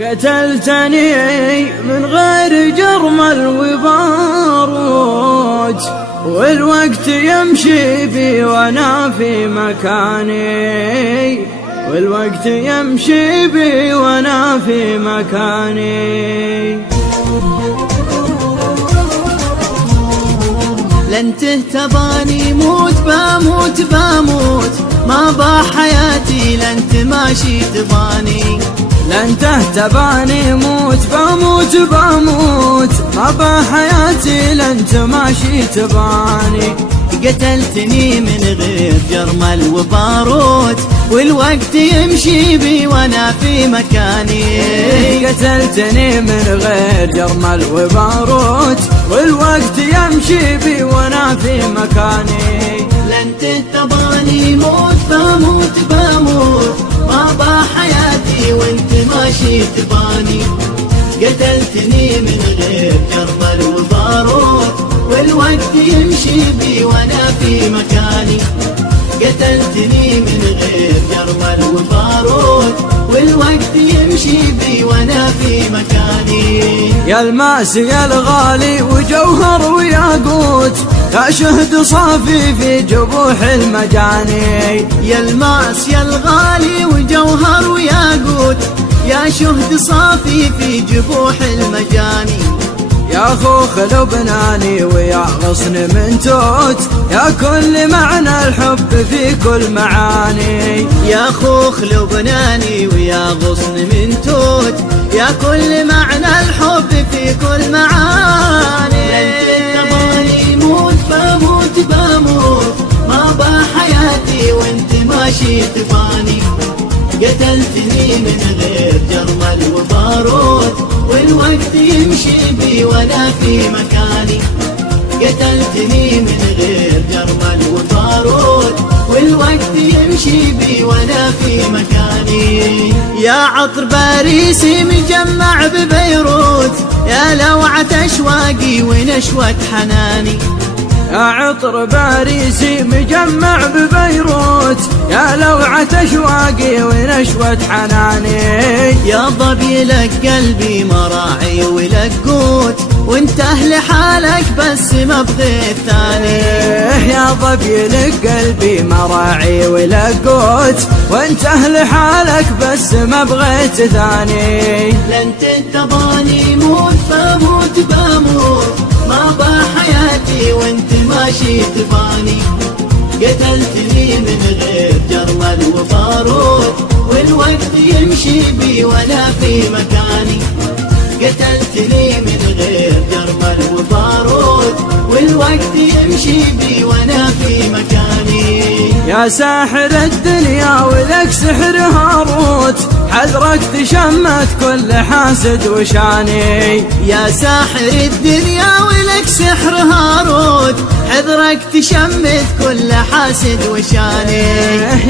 قتلتني من غير جرمل وباروت، والوقت يمشي بي وانا في مكاني، والوقت يمشي بي وانا في مكاني. لن تهتباني موت بموت بموت، ما بحياتي لن تماشي تباني. لن تهتباني موت بموت بموت، ما بحياتي لن تماشي تباني. قتلتني من غير جرمل وباروت، والوقت يمشي بي وانا في مكاني. قتلتني من غير جرمل وباروت، والوقت يمشي بي وانا في مكاني. لن تهتباني موت بموت بموت، ما بحياتي وانت ماشي تباني. قتلتني من غير جرمل وباروت، والوقت يمشي بي وانا في مكاني. قتلتني من غير جرمل وباروت، والوقت يمشي بي وانا في مكاني. يا الماس يا الغالي وجوهر وياقوت، يا شهد صافي في جبوح المجاني. يا الماس يا الغالي وجوهر وياقوت، يا شهد صافي في جبوح المجاني. يا خوخ لبناني ويا غصن من توت، يا كل معنى الحب في كل معاني. يا خوخ لبناني ويا غصن من توت، يا كل معنى الحب في كل معاني. لن تهتباني موت بموت بموت، ما بحياتي وانت ماشي تباني. قتلتني من غير جرمل وباروت، والوقت يمشي بي وانا في مكاني. قتلتني من غير جرمل وباروت، والوقت يمشي بي وانا في مكاني. يا عطر باريسي مجمع ببيروت، يا لوعة اشواقي ونشوة حناني. يا عطر باريسي مجمع ببيروت، يا لوعة اشواقي ونشوة حناني. يا ضبي لك قلبي مراعي ولك قوت، وانت اهل حالك بس ما بغيت ثاني. يا ضبي لك قلبي مراعي ولك قوت، وانت اهل حالك بس ما بغيت ثاني. لن تهتباني موت بموت بموت، ما بحياتي وانت ماشي تباني. قتلتني من غير جرمل وباروت، والوقت يمشي بي وانا في مكاني. قتلتني من غير جرمل وباروت، والوقت يمشي بي وانا في مكاني. يا ساحر الدنيا ولك سحر هاروت، حذرك تشمت كل حاسد وشاني. يا ساحر الدنيا ولك سحر هاروت، حذرك تشمت كل حاسد وشاني.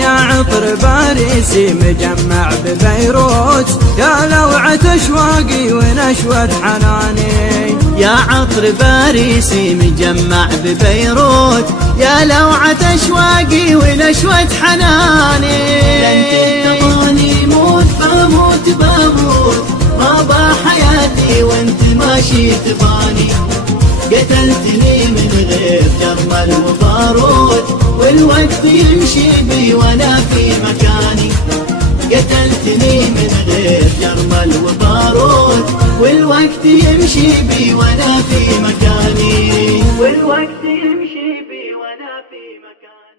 يا عطر باريسي مجمع ببيروت، يا لوعة اشواقي ونشوة حناني. يا عطر باريسي مجمع ببيروت، يا لوعة اشواقي ونشوة حناني. لن تهتباني موت بموت بموت، ما بحياتي وانت ماشي تباني. قتلتني من غير جرمل وباروت، والوقت يمشي بي وانا في مكاني. قتلتني من غير جرمل وباروت، والوقت يمشي بي وانا في مكاني. والوقت يمشي بي وانا في مكاني.